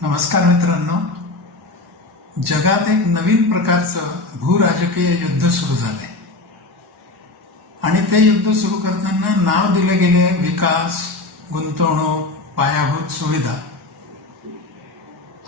नमस्कार मित्रांनो, जगात एक नवीन प्रकारचं भूराजकीय युद्ध सुरू झाले आणि ते युद्ध सुरू करताना नाव दिले गेले विकास, गुंतवणूक, पायाभूत सुविधा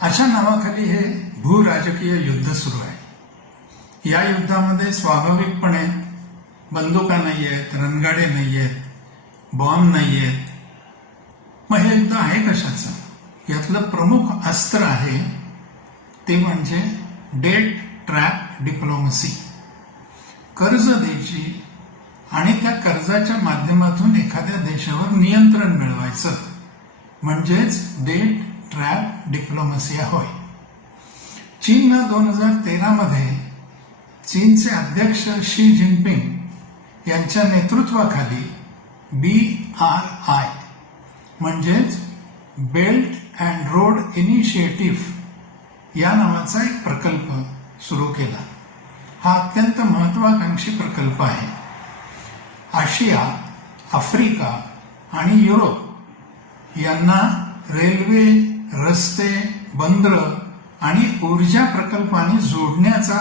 अशा नावाखाली हे भूराजकीय युद्ध सुरू आहे। या युद्धामध्ये स्वाभाविकपणे बंदुका नाहीयेत, रणगाडे नाहीयेत, बॉम्ब नाहीयेत। मग हे युद्ध आहे कशाचं? यातलं प्रमुख अस्त्र आहे ते म्हणजे डेट ट्रॅप डिप्लोमसी। कर्ज द्यायची आणि त्या कर्जाच्या माध्यमातून एखाद्या देशावर नियंत्रण मिळवायचं म्हणजेच डेट ट्रॅप डिप्लोमसी होय। चीननं 2013 मध्ये चीनचे अध्यक्ष शी जिनपिंग यांच्या नेतृत्वाखाली BRI म्हणजेच बेल्ट अँड रोड इनिशिएटिव्ह या नावाचा एक प्रकल्प सुरू केला। हा अत्यंत महत्वाकांक्षी प्रकल्प आहे। आशिया, आफ्रिका आणि युरोप यांना रेल्वे, रस्ते, बंदर आणि ऊर्जा प्रकल्पाने जोडण्याचा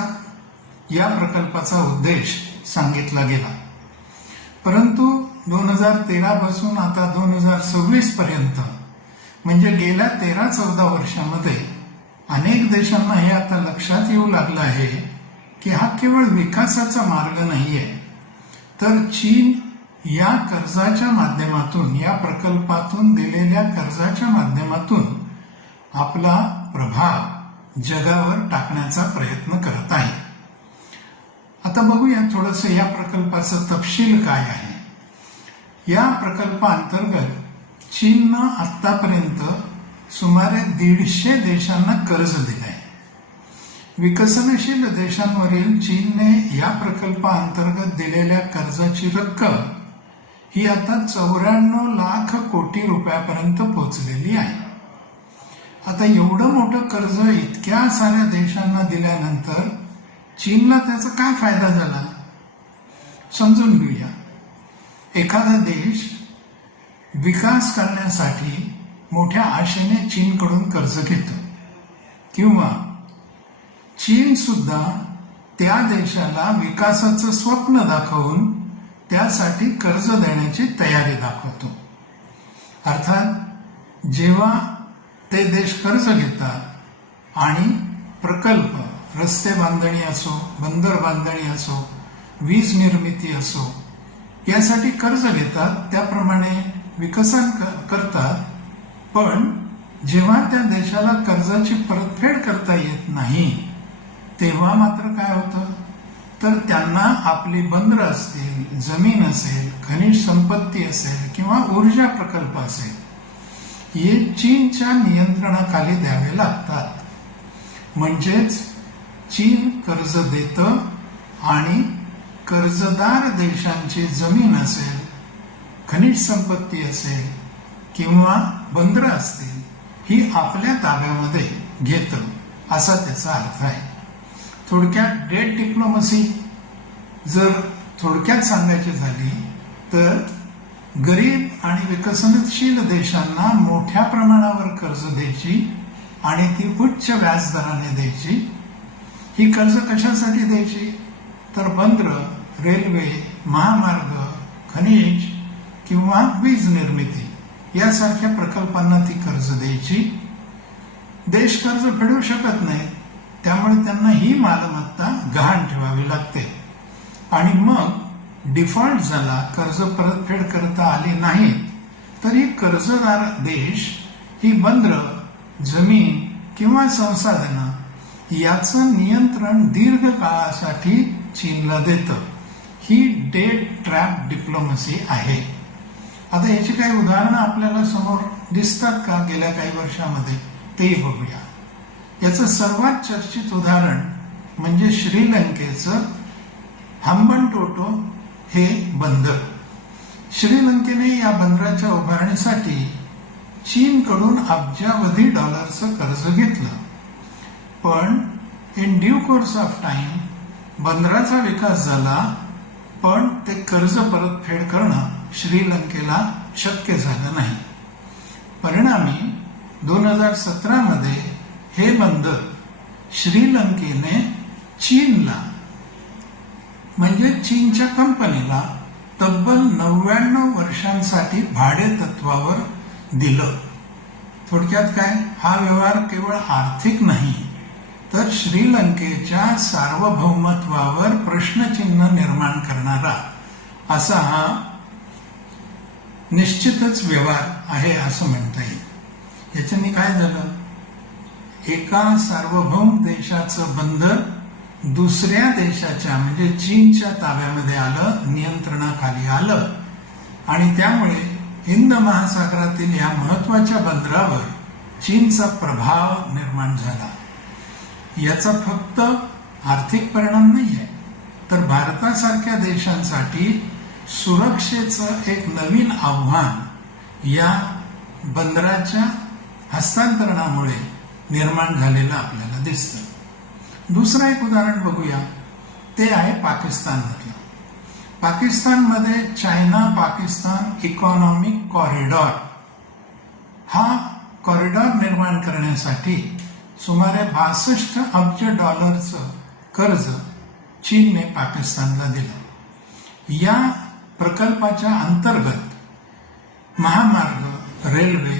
या प्रकल्पाचा उद्देश सांगितला गेला। परंतु 2013 पासून आता 2026 पर्यंत म्हणजे गेल्या 13-14 वर्षामध्ये अनेक देशांना हे आता लक्षात येऊ लागलं आहे की हा केवळ विकासाचा मार्ग नाहीये, तर चीन या कर्जाच्या माध्यमातून, या प्रकल्पातून दिलेल्या कर्जाच्या माध्यमातून आपला प्रभाव जगावर टाकण्याचा प्रयत्न करत आहे। आता बघूया थोडंसं या प्रकल्पाचं तपशील काय आहे। या प्रकल्पाअंतर्गत चीननं आतापर्यंत सुमारे 150 देशांना कर्ज दिलंय। विकसनशील देशांवरील चीनने या प्रकल्पाअंतर्गत दिलेल्या कर्जाची रक्कम ही आता 94 लाख कोटी रुपयापर्यंत पोहोचलेली आहे। आता एवढं मोठं कर्ज इतक्या साऱ्या देशांना दिल्यानंतर चीनला त्याचा काय फायदा झाला समजून घेऊया। एखादा देश विकास करण्यासाठी मोठ्या आशेने चीनकडून कर्ज घेतो किंवा चीन सुद्धा त्या देशाला विकासाचं स्वप्न दाखवून त्यासाठी कर्ज देण्याची तयारी दाखवतो। अर्थात जेव्हा ते देश कर्ज घेतात आणि प्रकल्प, रस्ते बांधणी असो, बंदर बांधणी असो, वीज निर्मिती असो, यासाठी कर्ज घेतात, त्याप्रमाणे विकसन करतात। पण जेव्हा त्या देशाला कर्जाची परतफेड करता येत नाही तेव्हा मात्र काय होतं, तर त्यांना आपली बंदरं असतील, जमीन असेल, खनिज संपत्ती असेल किंवा ऊर्जा प्रकल्प असेल, हे चीनच्या नियंत्रणाखाली द्यावे लागतात। म्हणजेच चीन कर्ज देतं आणि कर्जदार देशांची जमीन असेल, खनिज संपत्ती असेल किंवा बंदरं असतील ही आपल्या ताब्यामध्ये घेतं, असा त्याचा अर्थ आहे। थोडक्यात डेट डिप्लोमसी जर थोडक्यात सांगायची झाली तर गरीब आणि विकसनशील देशांना मोठ्या प्रमाणावर कर्ज द्यायची आणि ती उच्च व्याजदराने द्यायची। ही कर्ज कशासाठी द्यायची, तर बंदरं, रेल्वे, महामार्ग, खनिज किंवा वीज निर्मिती यासारख्या प्रकल्पांना ती कर्ज द्यायची। देश कर्ज फेडू शकत नाही, त्यामुळे त्यांना ही मालमत्ता गहाण ठेवावी लागते आणि मग डिफॉल्ट झाला, कर्ज परतफेड करता आली नाही तर ही कर्जदार देश ही बंदरं, जमीन किंवा संसाधनं याचं नियंत्रण दीर्घ काळासाठी चीनला देतं। ही डेट ट्रॅप डिप्लोमसी आहे। आता याची काही उदाहरणं आपल्याला समोर दिसतात का गेल्या काही वर्षामध्ये, तेही बघूया। याचं सर्वात चर्चित उदाहरण म्हणजे श्रीलंकेचं हंबनटोटो हे बंदर। श्रीलंकेने या बंदराच्या उभारणीसाठी चीनकडून अब्जावधी डॉलरचं कर्ज घेतलं, पण in due course of time बंदराचा विकास झाला, पण ते कर्ज परतफेड करणं श्रीलंकेला शक्य झालं नाही। परिणामी 2017 मध्ये हे बंदर श्रीलंकेने चीनला म्हणजे चीनच्या कंपनीला तब्बल 99 वर्षांसाठी भाडे तत्वावर दिलं. थोडक्यात काय, हा व्यवहार केवळ आर्थिक नाही तर श्रीलंकेच्या सार्वभौमत्वावर प्रश्नचिन्ह निर्माण करणारा असा हा निश्चितच व्यवहार आहे असं म्हणता येईल. याच्याने काय झालं, एका सार्वभौम देशाचं बंदर दुसऱ्या देशाच्या म्हणजे चीनच्या ताब्यामध्ये आलं, नियंत्रणाखाली आलं आणि त्यामुळे हिंद महासागरातील या महत्वाच्या बंदरावर चीनचा प्रभाव निर्माण झाला. याचा फक्त आर्थिक परिणाम नाही आहे तर भारतासारख्या देशांसाठी सुरक्षेचं एक नवीन आव्हान या बंदराच्या हस्तांतरणामुळे निर्माण झालेलं आपल्याला दिसतं. दुसरं एक उदाहरण बघूया, ते आहे पाकिस्तानमधलं. पाकिस्तानमध्ये चायना पाकिस्तान इकॉनॉमिक कॉरिडॉर हा कॉरिडॉर निर्माण करण्यासाठी सुमारे 62 अब्ज डॉलरचं कर्ज चीनने पाकिस्तानला दिलं. या प्रकल्पाच्या अंतर्गत महामार्ग, रेल्वे,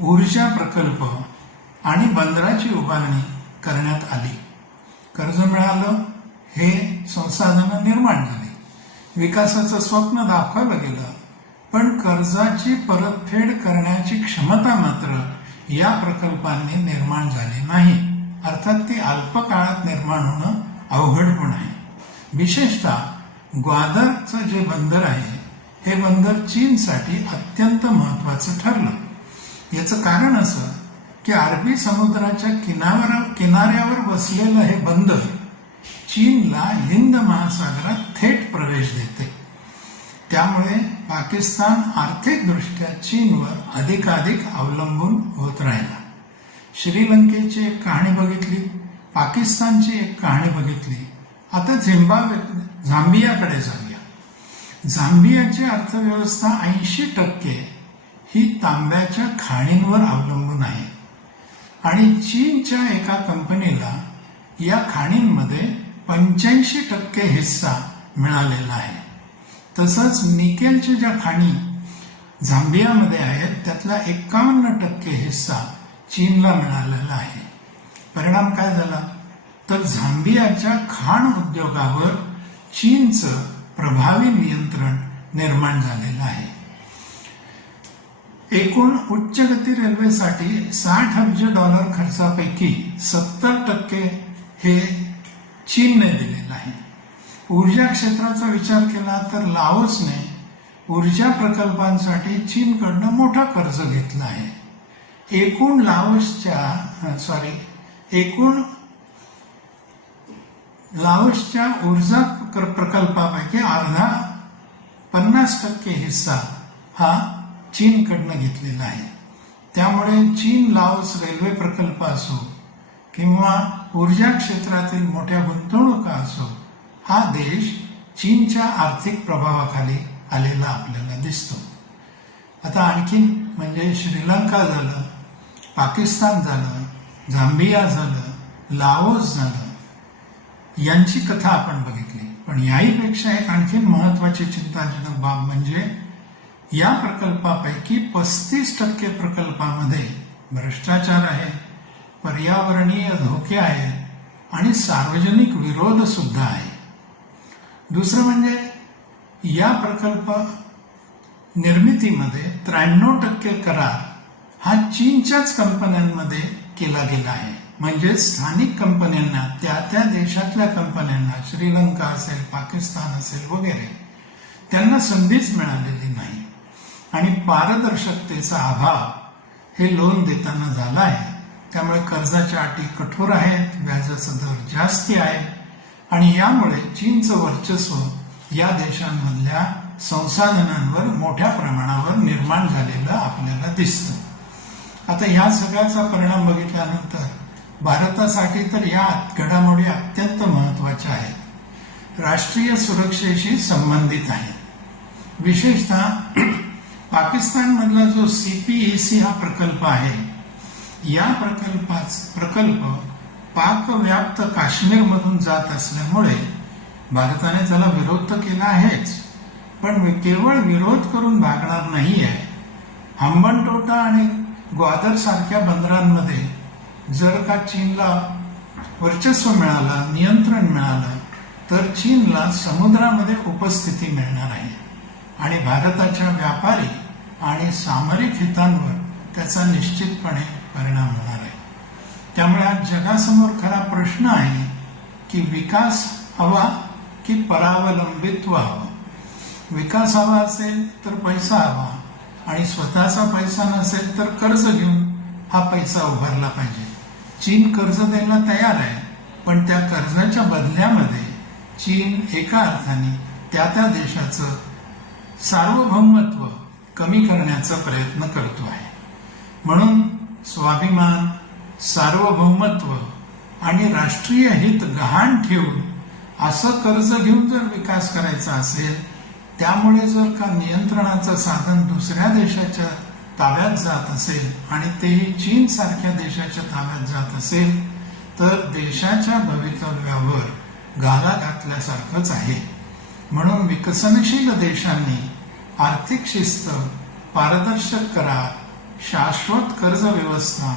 ऊर्जा प्रकल्प आणि बंदराची उभारणी करण्यात आली. कर्ज मिळालं, हे संसाधनं निर्माण झाली, विकासाचं स्वप्न दाखवलं गेलं, पण कर्जाची परतफेड करण्याची क्षमता मात्र या प्रकल्पांनी निर्माण झाली नाही. अर्थात ती अल्प काळात निर्माण होणं अवघड पण आहे. विशेषतः ग्वादरचं जे बंदर आहे हे बंदर चीनसाठी अत्यंत महत्वाचं ठरलं. याचं कारण असं की अरबी समुद्राच्या किनाऱ्यावर बसलेलं हे बंदर चीनला हिंद महासागरात थेट प्रवेश देते. त्यामुळे पाकिस्तान आर्थिकदृष्ट्या चीनवर अधिकाधिक अवलंबून होत राहिला. श्रीलंकेची एक कहाणी बघितली, पाकिस्तानची एक कहाणी बघितली. आता झांबियाकडे जाऊया. झांबियाची अर्थव्यवस्था 80% ही तांब्याच्या खाणींवर अवलंबून आहे आणि चीनच्या एका कंपनीला या खाणींमध्ये 85% हिस्सा मिळालेला आहे. तसंच निकेलच्या ज्या खाणी झांबियामध्ये आहेत त्यातला 51% हिस्सा चीनला मिळालेला आहे. परिणाम काय झाला तर झांबियाच्या खाण उद्योगावर चीनचं प्रभावी नियंत्रण निर्माण झालेलं आहे. एकूण उच्च गती रेल्वेसाठी 60 अब्ज डॉलर खर्चापैकी 70% हे चीनने दिलेलं आहे. ऊर्जा क्षेत्राचा विचार केला तर लाओसने ऊर्जा प्रकल्पांसाठी चीनकडनं मोठं कर्ज घेतलं आहे. एकूण लाओसच्या ऊर्जा प्रकल्पापैकी अर्धा 50% हिस्सा हा चीनकडनं घेतलेला आहे. त्यामुळे चीन लाओस रेल्वे प्रकल्प असो किंवा ऊर्जा क्षेत्रातील मोठ्या गुंतवणुका असो, हा देश चीनच्या आर्थिक प्रभावाखाली आलेला आपल्याला दिसतो. आता आणखीन म्हणजे श्रीलंका झालं, पाकिस्तान झालं, झांबिया झालं, लाओस झालं, यांची कथा आपण बघितली. पण याहीपेक्षा एक आणखीन महत्वाची चिंताजनक बाब म्हणजे या प्रकल्पापैकी 35% प्रकल्पामध्ये भ्रष्टाचार आहे, पर्यावरणीय धोके आहेत आणि सार्वजनिक विरोध सुद्धा आहे. दुसरं म्हणजे या प्रकल्प निर्मितीमध्ये 93% करार हा चीनच्याच कंपन्यांमध्ये केला गेला आहे. म्हणजे स्थानिक कंपन्यांना, त्या देशातल्या कंपन्यांना, श्रीलंका असेल, पाकिस्तान असेल वगैरे, त्यांना संधीच मिळालेली नाही. आणि पारदर्शकतेचा अभाव हे लोन देताना झाला आहे. त्यामुळे कर्जाच्या अटी कठोर आहेत, व्याजाचा दर जास्ती आहे आणि यामुळे चीनचं वर्चस्व या देशांमधल्या संसाधनांवर मोठ्या प्रमाणावर निर्माण झालेलं आपल्याला दिसतं. आता ह्या सगळ्याचा परिणाम बघितल्यानंतर भारतासाठी तर या घडामोडी अत्यंत महत्वाच्या आहेत, राष्ट्रीय सुरक्षेशी संबंधित आहेत. विशेषतः पाकिस्तानमधला जो CPEC हा प्रकल्प आहे या प्रकल्प पाकव्याप्त काश्मीरमधून जात असल्यामुळे भारताने त्याला विरोध तर केला आहेच, पण केवळ विरोध करून भागणार नाही आहे. हंबनटोटा आणि ग्वादर सारख्या बंदरांमध्ये जर का चीनला वर्चस्व मिळालं, नियंत्रण मिळालं, तर चीनला समुद्रामध्ये उपस्थिती मिळणार आहे आणि भारताच्या व्यापारी आणि सामरिक हितांवर त्याचा निश्चितपणे परिणाम होणार आहे. त्यामुळे आज जगासमोर खरा प्रश्न आहे की विकास हवा की परावलंबित्व हवं. विकास हवा असेल तर पैसा हवा आणि स्वतःचा पैसा नसेल तर कर्ज घेऊन हा पैसा उभारला पाहिजे. चीन कर्ज द्यायला तयार आहे, पण त्या कर्जाच्या बदल्यामध्ये चीन एका अर्थाने त्या देशाचं सार्वभौमत्व कमी करण्याचा प्रयत्न करतो आहे. म्हणून स्वाभिमान, सार्वभौमत्व आणि राष्ट्रीय हित गहाण ठेवून असं कर्ज घेऊन जर विकास करायचा असेल, त्यामुळे जर का नियंत्रणाचं साधन दुसऱ्या देशाच्या ताब्यात जात असेल आणि तेही चीन सारख्या देशाच्या ताब्यात जात असेल, तर देशाच्या भवितव्यावर घाला घातल्यासारखंच आहे. म्हणून विकसनशील देशांनी आर्थिक शिस्त, पारदर्शक करार, शाश्वत कर्ज व्यवस्था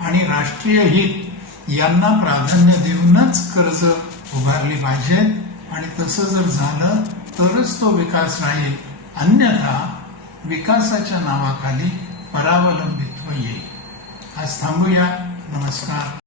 आणि राष्ट्रीय हित यांना प्राधान्य देऊनच कर्ज उभारली पाहिजेत आणि तसं जर झालं तरच तो विकास राहील. अन्यथा विकासाच्या नावाखाली परावलंबित्व येईल. आज थांबूया. नमस्कार.